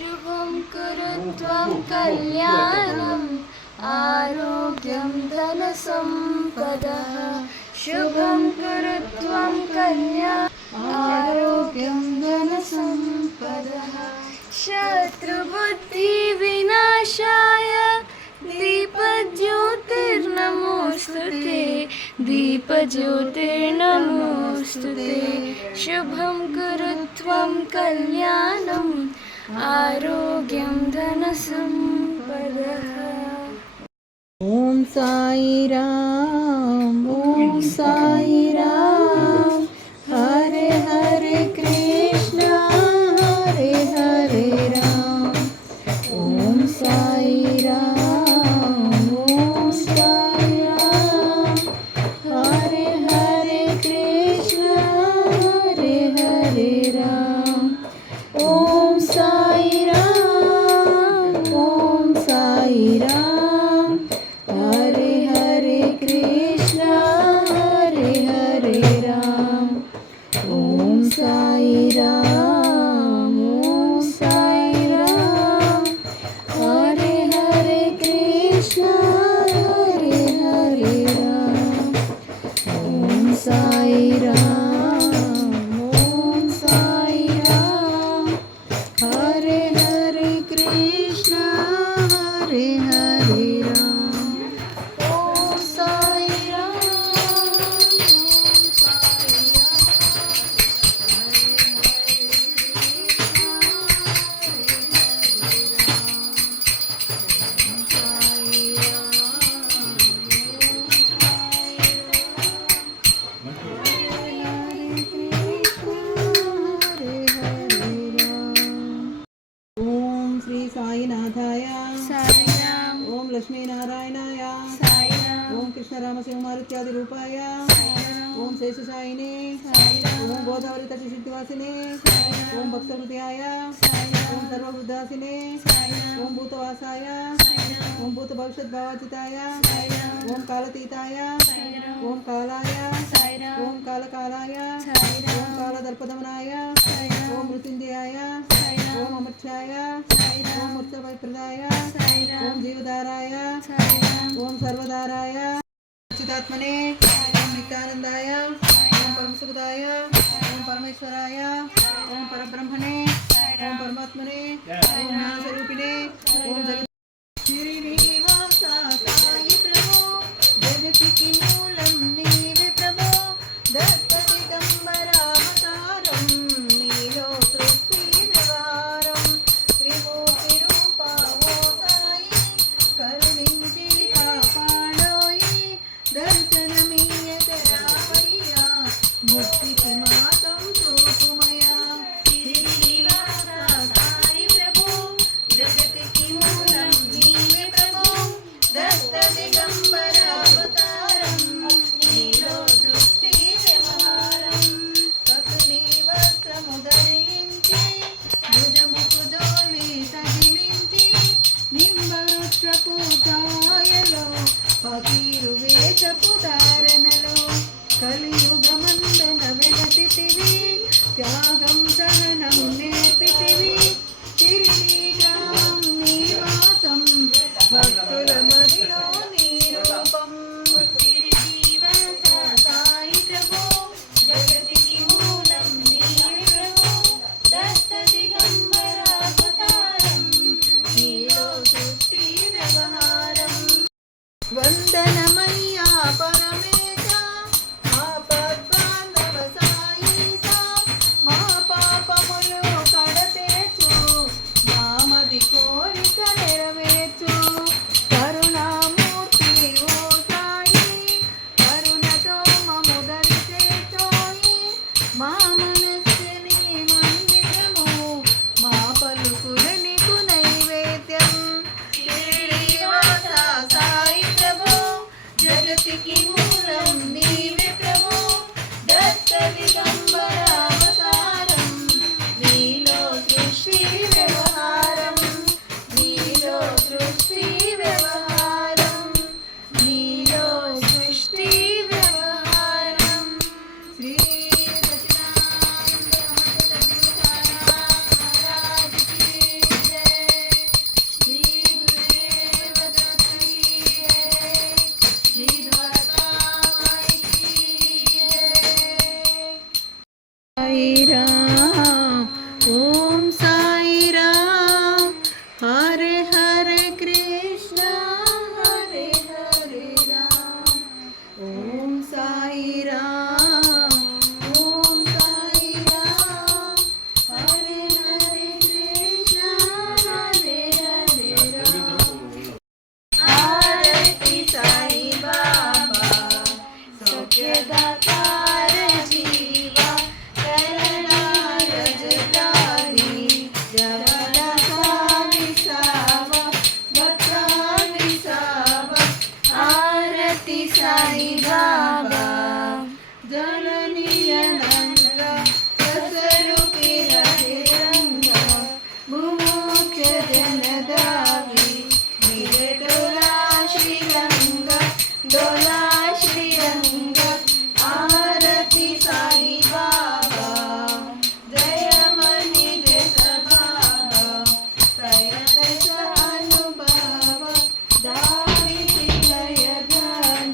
शुभं कुरु त्वं कल्याणम् आरोग्यं धनसम्पदः शुभं कुरु त्वं कल्याणम् आरोग्यं धनसम्पदः शत्रुबुद्धिविनाशाय दीपज्योतिर्नमोस्तुते दीपज्योतिर्नमोस्तुते शुभं कुरु त्वं कल्याणम् आरोग्यं धनसम्पदः। ओम साई राम हरे हरे कृष्ण हरे हरे राम ओम साई राम हरे हरे कृष्ण हरे हरे राम ओम साई राम हरे हरे कृष्ण हरे हरे राम ओम साई राम हरे हरे कृष्ण हरे हरे राम ओम साई राम हरे हरे कृष्ण हरे हरे राम ओम साई ओम श्री साईनाथाय साईराम ओम लक्ष्मी नारायणाय साईराम ओम कृष्ण राम सिंहमारुत्यादि रूपाय ओम शेषशायिने ओम गोदावरी तट सिद्धिवासिने ओम भक्तहृदयाय ओम सर्ववृद्धासिने ओम भूतवासाय ओम भूत भविष्यत् भावातीताय ओम कालतीताय ओम कालाय ओम कालकालाय ओम कालदर्पदमनाय ओम मृत्युंजयाय ओम अमर्त्याय ओम उत्तरप्रदाय ओम जीवधाराय ओम सर्वधाराय चिदात्मने ओम नित्यानंदाय ओम परमसुखदाय ओम परमेश्वराय ओम परब्रह्मणे ओम परमात्मने ओम ज्ञानस्वरूपिणे ओम जगत् श्रीनिवासा साई प्रभो जगतिकी मूलं नीवे प्रभो दत्त दिगंबरावतारं नीलो सृष्टि व्यवहारं त्रिमूर्ति रूपा वो साई करुणिंచి కాపాడోయి దర్శనమీయత రామయ్యా ముక్తికి మార్గం చూపుమయ్యా శ్రీనివాసా సాయి ప్రభు జగతికి మూలం నీవే ప్రభు దత్త దిగంబరావతారం నీలో సృష్టి వ్యవహారం కపిని వస్త్రము ధరించి భుజముకు దోలి సజిలించి నింబవృక్షపు ఛాయలో ఫకీరు వేషపు ధారణలో కలియుగమందున వెలసితివి త్యాగం సహనం నేర్పితివి తిరిగి గ్రామం నీవాసం భక్తుల మదిలో నీ రూపం శ్రీనివాస సాయి ప్రభు జగతికి మూలం నీవే ప్రభు దత్త దిగంబరావతారం నీలో సృష్టి వ్యవహారం వందనమయ్యా పరమేశ మా పద్మానవ సాయీసా మా పాపములు కడతేచు మా साई राम ओम साई राम हरे हरे कृष्ण हरे हरे राम ओम साई राम हरे हरे कृष्ण हरे हरे राम आरती साई बाबा सौख्यदातार जीवा करणार जगदारी जगदाचा विसावा भक्ता विसावा आरती साई बाबा जननीय नंद रसरूपी रहे रंग मुमुक्ष जनदावी निरे डोला श्रीरंग डोला श्रीरंग आरती साई बाबा जय मनी जय सभावा प्रयतस अनुभव दाविती लय ध्यान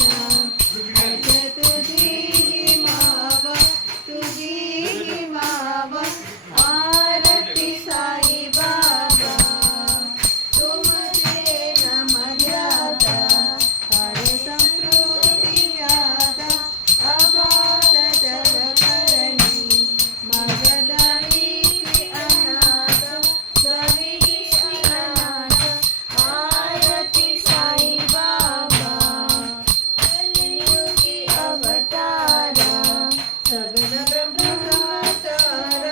अज तुझी माव आरती साई बाबा तुमचे नम ध्याता हरे संस्कृती यादा अगाध जग करणी मगदाणी अनाथ गवी अनाथ आरती साई बाबा कलियुगी अवतार सगल ब्रह्म समाचार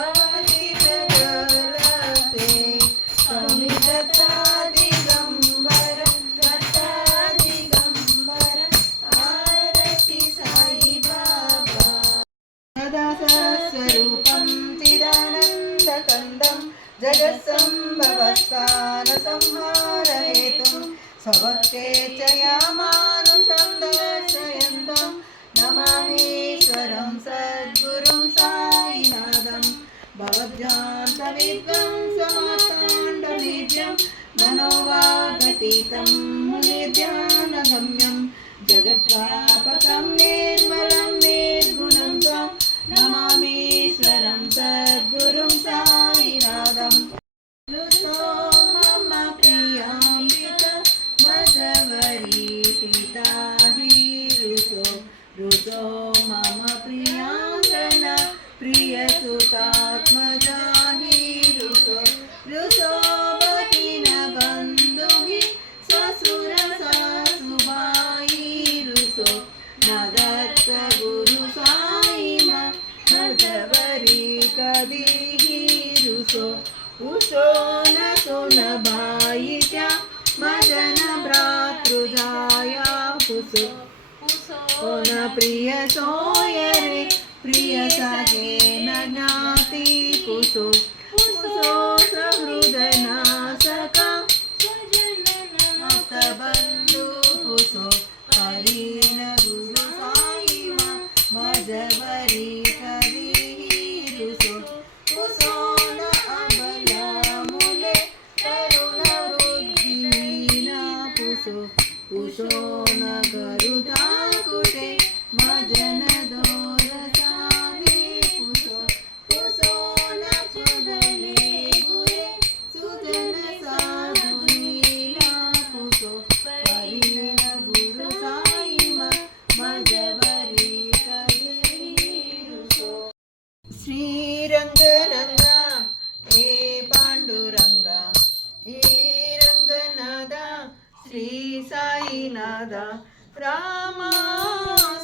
अवतीर्ण जलसे स्वामी दत्ता दिगंबर आरती साई बाबा सदास्वरूपं चिदानन्दकन्दं जगत्सम्भवस्थानसंहारहेतुं स्वभक्ते च यामानुषं दर्शयन्तं नमामीश्वरं सद्गुरुं साईनाथं भवद्भ्रान्तविध्वंसमार्ताण्डमेद्यं मनोवागतीतं मुनिध्यानगम्यं जगद्व्यापकं निर्मलं निर्गुणं त्वं नमामीश्वरं सद्गुरुं साईनाथं ऋतो मम प्रियामृत मधवरी पिता हि ऋतो मम प्रियाङ्गना प्रियसुतात्मजा हि ऋतो भगिनबन्धु हि स्वसुरसासुबाई ऋतो मदत्त गुरु साई मधवरी कधीहि ऋतो उषो न सोनबाई त्या मदन भ्रातृजाया पुसो न प्रिय सोय रे प्रिय सगे न ज्ञाती पुसो सहृद नासका बंधु पुसो हरिण गुरु साई मजवरी करी पुसो न अबला मुले तरुण वृद्धिना पुसो न गरुदा कुटे मजन दोरसावे पुसो न चुडले गुरे सुजन साधुनीला पुसो हरिण गुरु साई मजवरी करी श्रीरंग रंगा हे पांडुरंगा हे रंगनादा श्री साईनादा रामा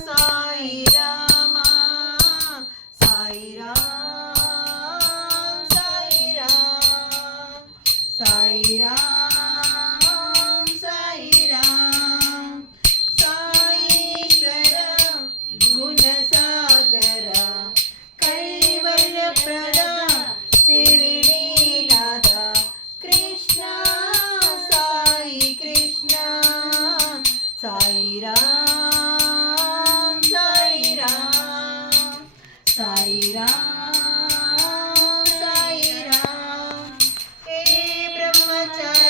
साई रामा साई राम साई राम साई राम साई राम साईश्वर गुणसागर कैवल्यप्रदा शिरिडीनादा कृष्णा साई कृष्णा साई राम साई राम साई राम साई राम हे ब्रह्मचारी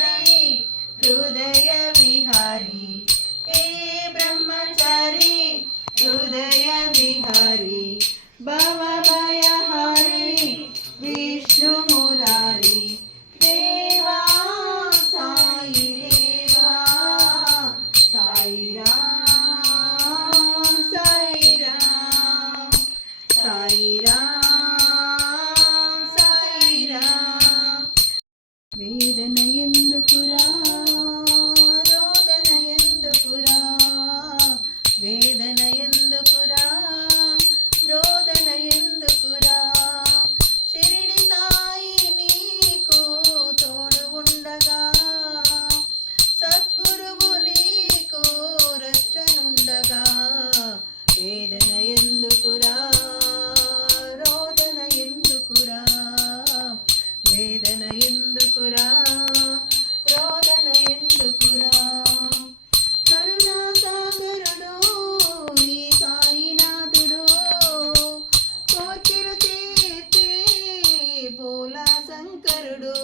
శ్రీధరుడు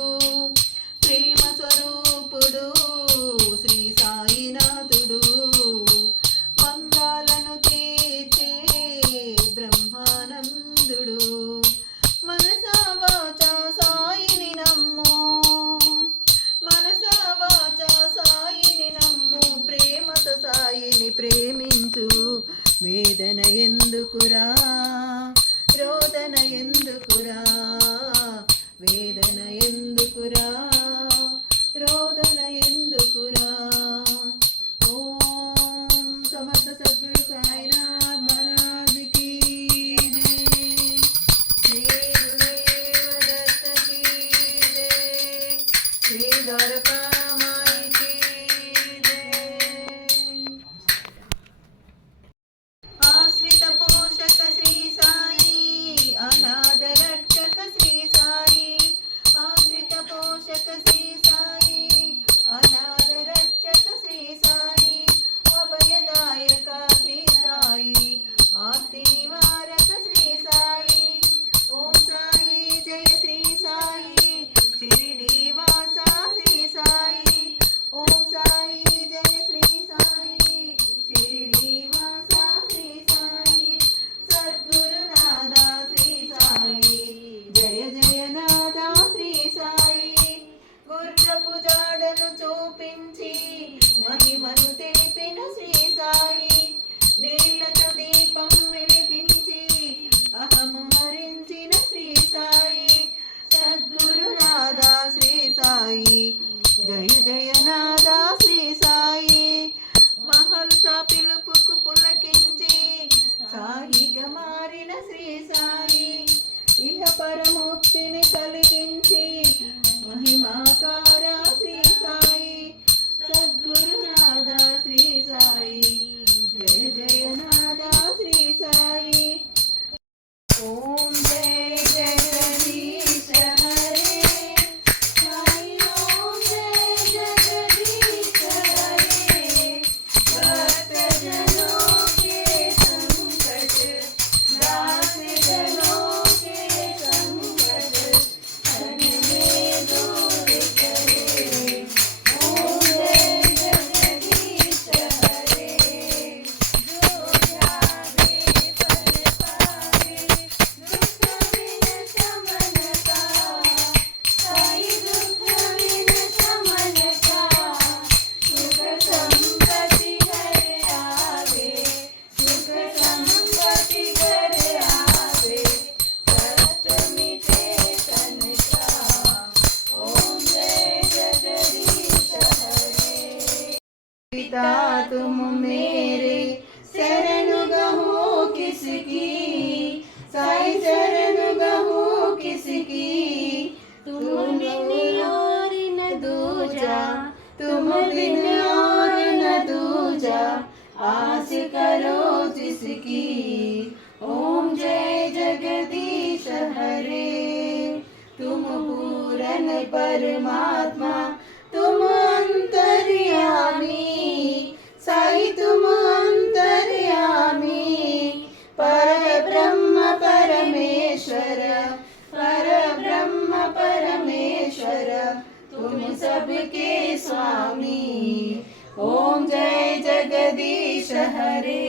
ప్రేమ స్వరూపుడు శ్రీ సాయినాథుడు వందాలను తీర్చే బ్రహ్మానందుడు మనసా వాచా సాయిని నమ్ము మనసా వాచా సాయిని నమ్ము ప్రేమతో సాయిని ప్రేమించు వేదన ఎందుకురా రోదన ఎందుకురా వేదన ఎందుకురా రోదన ఎందుకురా ఓం సమర్థ సద్గురు సాయినాథ్ మహారాజ్ की जय श्री गुरुदेव दत्त की जय श्री द्वारका माई की जय आश्रित पोषक श्री साई अनाथ रक्षक श्री साई आश्रित पोषक श्री साई अनाथ रक्षक श्री साई अभयदायक श्री साई आर्ति निवारक श्री साई ओम साई जय श्री साई शिरडी वासा श्री साई ओम साई जय श्री साई शिरडी वासा श्री साई सद्गुरुनादा श्री साई जय जय नादा श्री साई గుర్రపు జాడను చూపించి మహిమను తెలిపిన శ్రీ సాయి నీళ్లతో దీపం వెలిగించి అహము హరించిన శ్రీ సాయి సద్గురునాదా శ్రీ సాయి జయ జయ నాదా శ్రీ సాయి మహల్సా పిలుపుకు పులకించి సాయిగా మారిన శ్రీ సాయి ఇహ పరముక్తిని కలిగించి महिमाकार श्री साई सद्गुरुनादा श्री साई जय जय नादा श्री साई ओम जय जगदीश हरे साई ओम जय जगदीश हरे भक्त जनों के संकट दास जनों के संकट हर में दूर करे ओम जय जगदीश हरे जो जागे फल पावे दुख बिन शमन का साई दुख बिन शमन का सुख संपत्ति घर आवे सुख संपत्ति घर आवे कष्ट मिटे तन का ओम जय जगदीश हरे पिता तुम मेरे शरण गहो किसकी साई शरण गहो किसकी तुम बिन और न दूजा तुम बिन और न दूजा आस करो जिसकी ओम जय जगदीश हरे तुम पूरन परमात्मा तुम अंतर्यामी साई तुम अंतर्यामी पर ब्रह्म परमेश्वर तुम सबके स्वामी ओम जय जगदीश हरे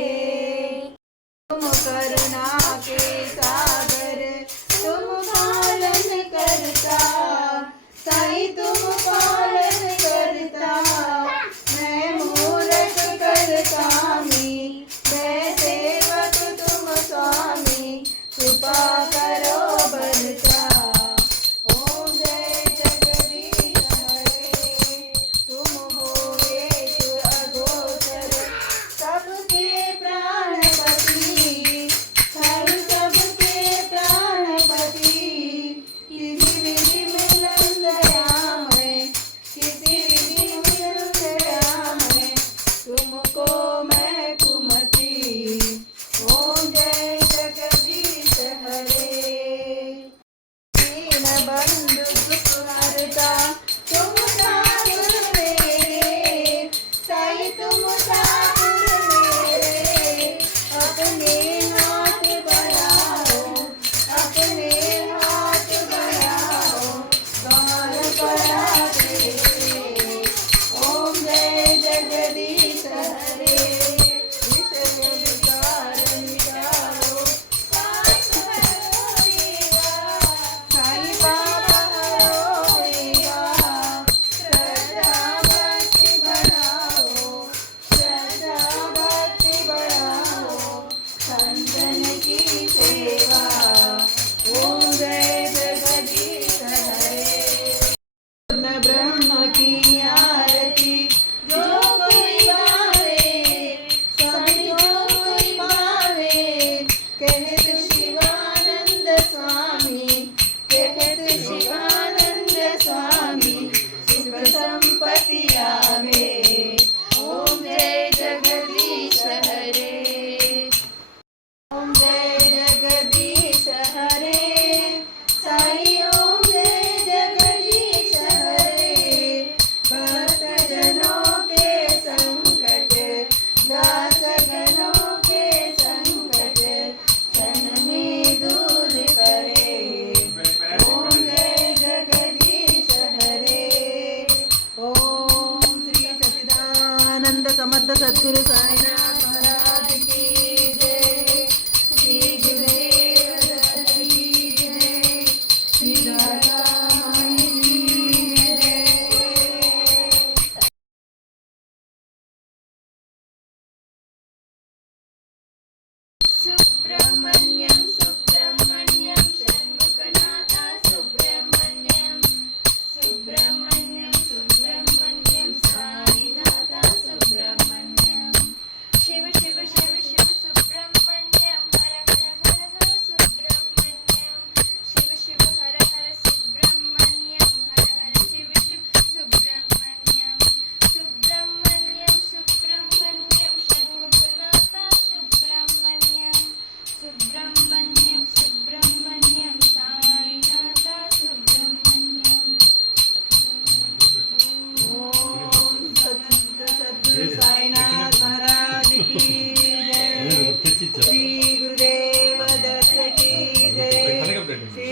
तुम करुणा के सागर तुम पालन करता साई तुम पालन करता मैं मूरख करतामी मैं सेवक तुम स्वामी कृपा करो बरता ओम जय जगदीश हरे तुम हो एक अगोचर सबके प्राणपति हर सबके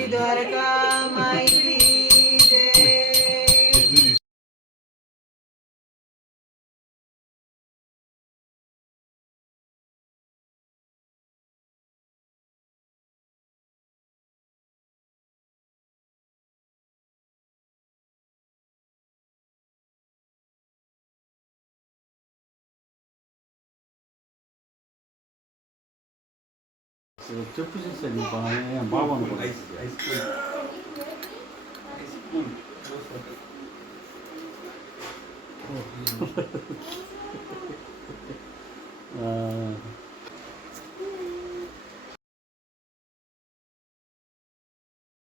द्वारका माई की जय। చెప్పు చూసాను బాబు అనుకోండి